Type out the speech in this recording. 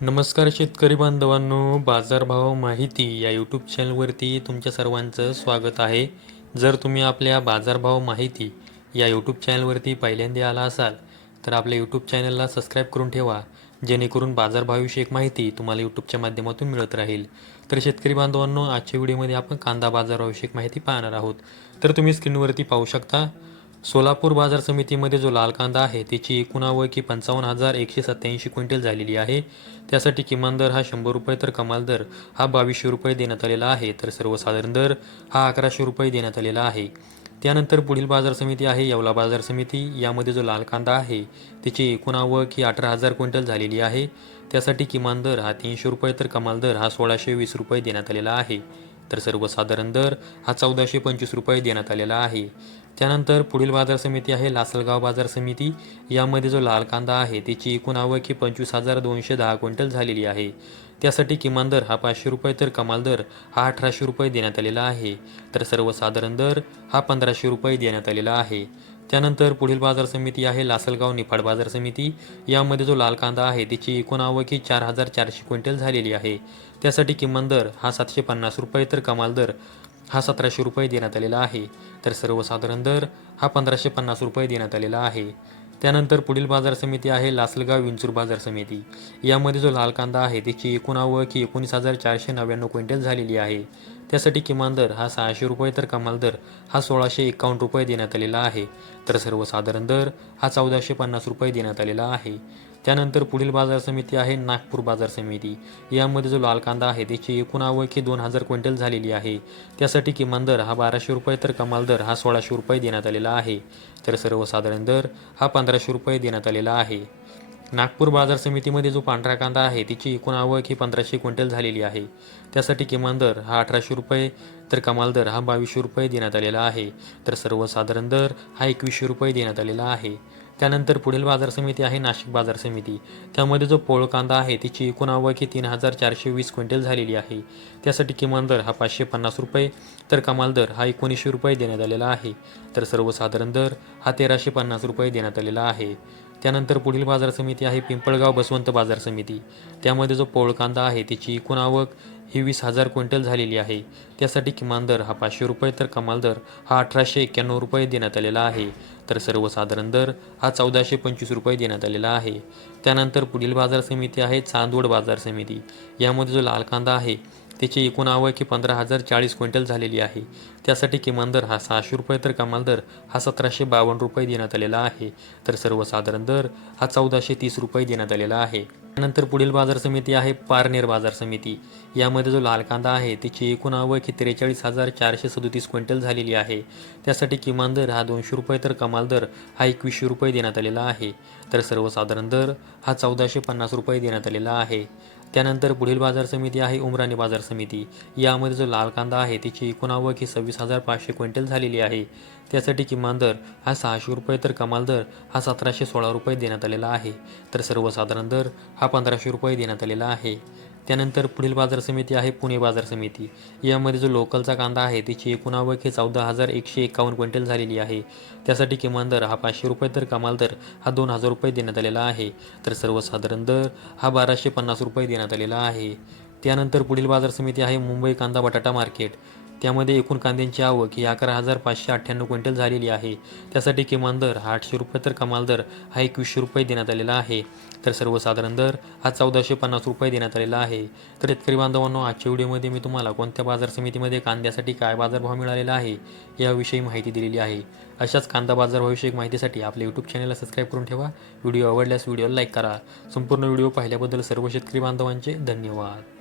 नमस्कार शेतकरी बांधवांनो, बाजारभाव माहिती या यूट्यूब चॅनलवरती तुमच्या सर्वांचं स्वागत आहे. जर तुम्ही आपल्या बाजारभाव माहिती या यूट्यूब चॅनलवरती पहिल्यांदा आला असाल तर आपल्या यूट्यूब चॅनलला सबस्क्राईब करून ठेवा, जेणेकरून बाजारभावाविषयक माहिती तुम्हाला यूट्यूबच्या माध्यमातून मिळत राहील. तर शेतकरी बांधवांनो, आजच्या व्हिडिओमध्ये आपण कांदा बाजारभावाविषयक माहिती पाहणार आहोत. तर तुम्ही स्क्रीनवरती पाहू शकता, सोलापूर बाजार समितीमध्ये जो लाल कांदा आहे त्याची एकूण आवक ही 55,187 क्विंटल झालेली आहे. त्यासाठी किमान दर हा 100 रुपये तर कमाल दर हा 2200 रुपये देण्यात आलेला आहे. तर सर्वसाधारण दर हा 1100 रुपये देण्यात आलेला आहे. त्यानंतर पुढील बाजार समिती आहे येवला बाजार समिती. यामध्ये जो लाल कांदा आहे त्याची एकूण आवक ही 18,000 क्विंटल झालेली आहे. त्यासाठी किमान दर हा 300 रुपये तर कमाल दर हा 1620 रुपये देण्यात आलेला आहे. तर सर्वसाधारण दर हा 1425 रुपये देण्यात आलेला आहे. त्यानंतर पुढील बाजार समिती आहे लासलगाव बाजार समिती. यामध्ये जो लाल कांदा आहे त्याची एकूण आवक ही 25,210 क्विंटल झालेली आहे. त्यासाठी किमान दर हा 500 रुपये तर कमाल दर हा 1800 रुपये देण्यात आलेला आहे. तर सर्वसाधारण दर हा 1500 रुपये देण्यात आलेला आहे. त्यानंतर पुढील बाजार समिती आहे लासलगाव निफाड बाजार समिती. यामध्ये जो लाल कांदा आहे त्याची एकूण आवक ही 4,400 क्विंटल झालेली आहे. त्यासाठी किमान दर हा 750 रुपये तर कमाल दर हा 1700 रुपये देण्यात आलेला आहे. तर सर्वसाधारण दर हा 1550 रुपये देण्यात आलेला आहे. त्यानंतर पुढील बाजार समिती आहे लासलगाव विंचूर बाजार समिती. यामध्ये जो लाल कांदा आहे त्याची एकूण आवक ही 19,499 क्विंटल झालेली आहे. त्यासाठी किमान दर हा 600 रुपये तर कमाल दर हा 1,651 रुपये देण्यात आलेला आहे. तर सर्वसाधारण दर हा 1,450 रुपये देण्यात आलेला आहे. त्यानंतर पुढील बाजार समिती आहे नागपूर बाजार समिती. यामध्ये जो लाल कांदा आहे त्याची एकूण आवक ही 2,000 क्विंटल झालेली आहे. त्यासाठी किमान दर हा 1,200 रुपये तर कमाल दर हा 1,600 रुपये देण्यात आलेला आहे. तर सर्वसाधारण दर हा 1,500 रुपये देण्यात आलेला आहे. नागपूर बाजार समितीमध्ये जो पांढरा कांदा आहे त्याची एकूण आवक ही 1,500 क्विंटल झालेली आहे. त्यासाठी किमान दर हा 1,800 रुपये तर कमाल दर हा 2,200 रुपये देण्यात आलेला आहे. तर सर्वसाधारण दर हा 2,100 रुपये देण्यात आलेला आहे. त्यानंतर पुढील बाजार समिती आहे नाशिक बाजार समिती. त्यामध्ये जो पोळ कांदा आहे त्याची एकूण आवक ही 3,420 क्विंटल झालेली आहे. त्यासाठी किमान दर हा 550 रुपये तर कमाल दर हा 1,900 रुपये देण्यात आलेला आहे. तर सर्वसाधारण दर हा 1,350 रुपये देण्यात आलेला आहे. त्यानंतर पुढील बाजार समिती आहे पिंपळगाव बसवंत बाजार समिती. त्यामध्ये जो पोळ कांदा आहे त्याची एकूण आवक ही 20,000 क्विंटल झालेली आहे. त्यासाठी किमान दर हा 500 रुपये तर कमाल दर हा 1,891 रुपये देण्यात आलेला आहे. तर सर्वसाधारण दर हा 1,425 रुपये देण्यात आलेला आहे. त्यानंतर पुढील बाजार समिती आहे चांदवड बाजार समिती. यामध्ये जो लाल कांदा आहे त्याची एकूण आवक ही 15,040 क्विंटल झालेली आहे. त्यासाठी किमान दर हा 600 रुपये तर कमाल दर हा 1,752 रुपये देण्यात आलेला आहे. तर सर्वसाधारण दर हा 1,430 रुपये देण्यात आलेला आहे. त्यानंतर पुढील बाजार समिती आहे पारनेर बाजार समिती. यामध्ये जो लाल कांदा आहे त्याची एकूण आवक ही 43,437 क्विंटल झालेली आहे. त्यासाठी किमान दर हा 200 रुपये तर कमाल दर हा 2,100 रुपये देण्यात आलेला आहे. तर सर्वसाधारण दर हा 1,450 रुपये देण्यात आलेला आहे. त्यानंतर पुढील बाजार समिती आहे उमराणी बाजार समिती. यामध्ये जो लाल कांदा आहे त्याची एकूण आवक ही 26,500 क्विंटल झालेली आहे. त्यासाठी किमान दर हा 600 रुपये तर कमाल दर हा 1,716 रुपये देण्यात आलेला आहे. तर सर्वसाधारण दर हा 1,500 रुपये देण्यात आलेला आहे. त्यानंतर पुढील बाजार समिती आहे पुणे बाजार समिती. यामध्ये जो लोकलचा कांदा आहे त्याची एकूण आवक ही 14,151 क्विंटल झालेली आहे. त्यासाठी किमान दर हा 500 रुपये तर कमाल दर हा 2,000 रुपये देण्यात आलेला आहे. तर सर्वसाधारण दर हा 1,250 रुपये देण्यात आलेला आहे. त्यानंतर पुढील बाजार समिती आहे मुंबई कांदा बटाटा मार्केट. त्यामध्ये एकूण कांद्यांची आवक ही 11,598 क्विंटल झालेली आहे. त्यासाठी किमान दर हा 800 रुपये तर कमाल दर हा 2,100 रुपये देण्यात आलेला आहे. तर सर्वसाधारण दर हा 1,450 रुपये देण्यात आलेला आहे. तर शेतकरी बांधवांनो, आजच्या व्हिडिओमध्ये मी तुम्हाला कोणत्या बाजार समितीमध्ये कांद्यासाठी काय बाजारभाव मिळालेला आहे याविषयी माहिती दिलेली आहे. अशाच कांदा बाजारभावाविषयक माहितीसाठी आपल्या यूट्यूब चॅनलला सबस्क्राईब करून ठेवा. व्हिडिओ आवडल्यास व्हिडिओला लाईक करा. संपूर्ण व्हिडिओ पाहिल्याबद्दल सर्व शेतकरी बांधवांचे धन्यवाद.